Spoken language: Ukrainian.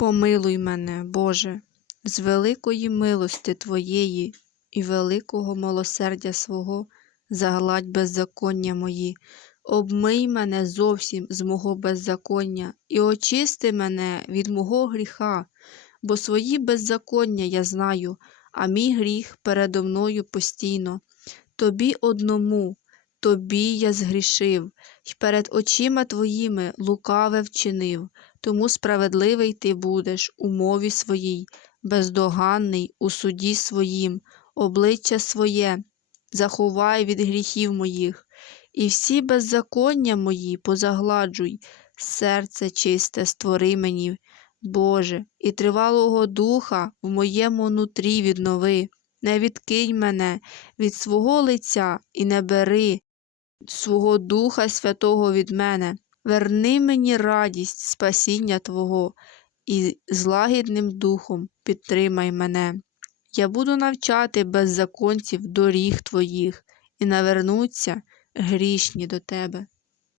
Помилуй мене, Боже, з великої милости Твоєї і великого милосердя свого загладь беззаконня мої, обмий мене зовсім з мого беззаконня і очисти мене від мого гріха, бо свої беззаконня я знаю, а мій гріх передо мною постійно. Тобі одному, тобі я згрішив, й перед очима твоїми лукаве вчинив, тому справедливий ти будеш у мові своїй, бездоганний у суді своїм, обличчя своє, заховай від гріхів моїх, і всі беззаконня мої позагладжуй, серце чисте створи мені, Боже, і тривалого духа в моєму нутрі віднови. Не відкинь мене від свого лиця і не бери свого Духа Святого від мене. Верни мені радість спасіння Твого і злагідним духом підтримай мене. Я буду навчати беззаконців доріг Твоїх і навернуться грішні до Тебе.